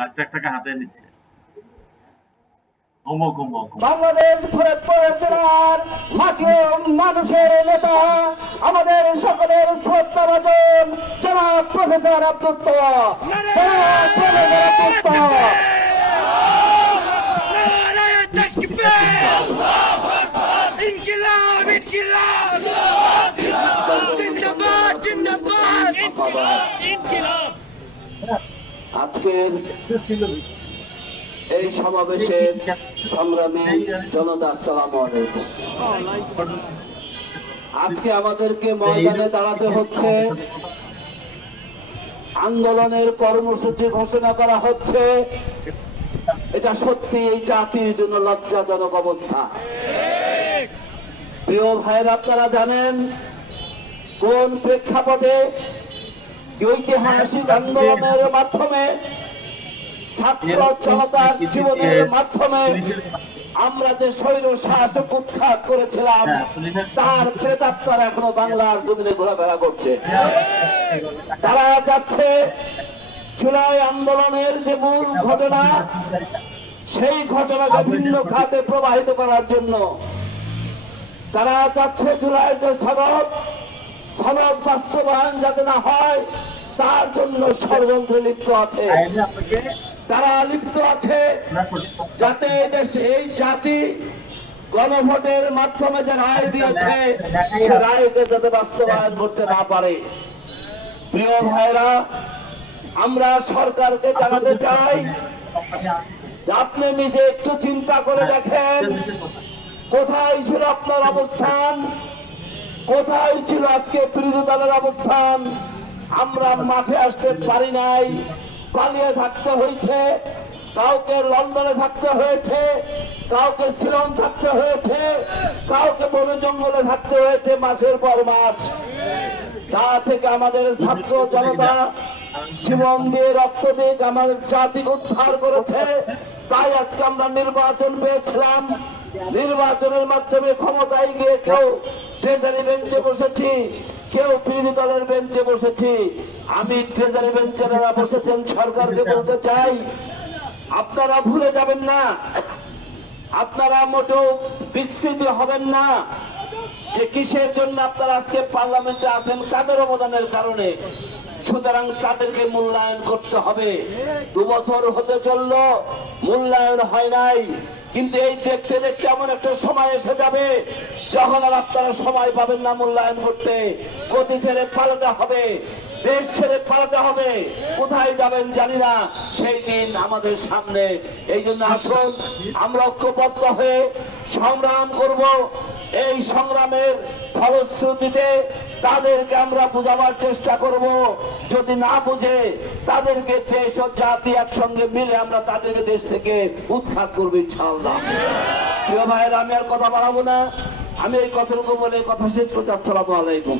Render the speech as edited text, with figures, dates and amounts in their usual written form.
লাখ লাখ টাকা হাতে নিচ্ছে। অমুক অমুক বাংলাদেশ ফরিদপুর জেলার মাটি মানুষের নেতা আমাদের সকলের শ্রদ্ধাভাজন জনাব প্রফেসর আব্দুল তোয়াব। জনাব প্রফেসর আব্দুল তোয়াব। ইনকিলাব ইনকিলাব জিন্দাবাদ জিন্দাবাদ ইনকিলাব। আজকের এই সমাবেশের সংগ্রামী জনতা, আসসালামু আলাইকুম। আজকে আমাদেরকে ময়দানে দাঁড়াতে হচ্ছে, আন্দোলনের কর্মসূচি ঘোষণা করা হচ্ছে। এটা সত্যি এই জাতির জন্য লজ্জাজনক অবস্থা। প্রিয় ভাইয়েরা, আপনারা জানেন কোন প্রেক্ষাপটে ঐতিহাসিক আন্দোলনের মাধ্যমে, ছাত্র জনতার জীবনের মাধ্যমে আমরা যে স্বৈর শাসক উৎখাত করেছিলাম, তার প্রেতাত্মার এখনো বাংলার জমিনে ঘোরাফেরা করছে। তারা যাচ্ছে জুলাই আন্দোলনের যে মূল ঘটনা, সেই ঘটনাকে ভিন্ন খাতে প্রবাহিত করার জন্য। তারা যাচ্ছে জুলাই যে সনদ বাস্তবায়ন যাতে না হয়, তার জন্য ষড়যন্ত্রে লিপ্ত আছে। তারা লিপ্ত আছে যাতে দেশে এই জাতি গণভোটের মাধ্যমে যে রায় দিয়েছে, সে রায়কে যাতে বাস্তবায়ন করতে না পারে। প্রিয় ভাইরা, আমরা সরকারকে জানাতে চাই যে আপনি নিজে একটু চিন্তা করে দেখেন, কোথায় ছিল আপনার অবস্থান, কোথায় ছিল আজকে বিরোধী দলের অবস্থান। আমরা মাঠে আসতে পারি নাই, পালিয়ে থাকতে হয়েছে। কাউকে লন্ডনে থাকতে হয়েছে, কাউকে সিলন থাকতে হয়েছে, কাউকে বনে জঙ্গলে থাকতে হয়েছে মাসের পর মাস। তা থেকে আমাদের ছাত্র জনতা জীবন দিয়ে, রক্ত দিয়ে আমাদের জাতিকে উদ্ধার করেছে। তাই আজকে আমরা নির্বাচন পেয়েছিলাম। নির্বাচনের মাধ্যমে ক্ষমতায় গিয়ে কেউ ট্রেজারি বেঞ্চে বসেছি, কেউ বিরোধী দলের বেঞ্চে বসেছি। আমি ট্রেজারি বেঞ্চে যারা বসেছেন, সরকারকে বলতে চাই, আপনারা ভুলে যাবেন না, আপনারা মোটেও বিস্মৃত হবেন না যে কিসের জন্য আপনারা আজকে পার্লামেন্টে আছেন, কাদের অবদানের কারণে। সুতরাং তাদেরকে মূল্যায়ন করতে হবে। 2 বছর হতে চলল, মূল্যায়ন হয় নাই। কিন্তু এই দেখতে দেখতে এমন একটা সময় এসে যাবে যখন আর আপনারা সময় পাবেন না মূল্যায়ন করতে। গতি ছেড়ে পালাতে হবে, দেশ ছেড়ে পালাতে হবে। কোথায় যাবেন জানি না, সেই দিন আমাদের সামনে। এই জন্য আসুন আমরা ঐক্যবদ্ধ হয়ে সংগ্রাম করব। এই সংগ্রামের ফলশ্রুতিতে তাদেরকে আমরা বোঝাবার চেষ্টা করব। যদি না বুঝে, তাদেরকে দেশ ও জাতি একসঙ্গে মিলে আমরা তাদেরকে দেশ থেকে উৎখাত করবো ইনশাআল্লাহ। প্রিয় ভাইয়েরা, আমি আর কথা বাড়াবো না। আমি এই কথাটুকু বলে কথা শেষ করছি। আসসালামু আলাইকুম।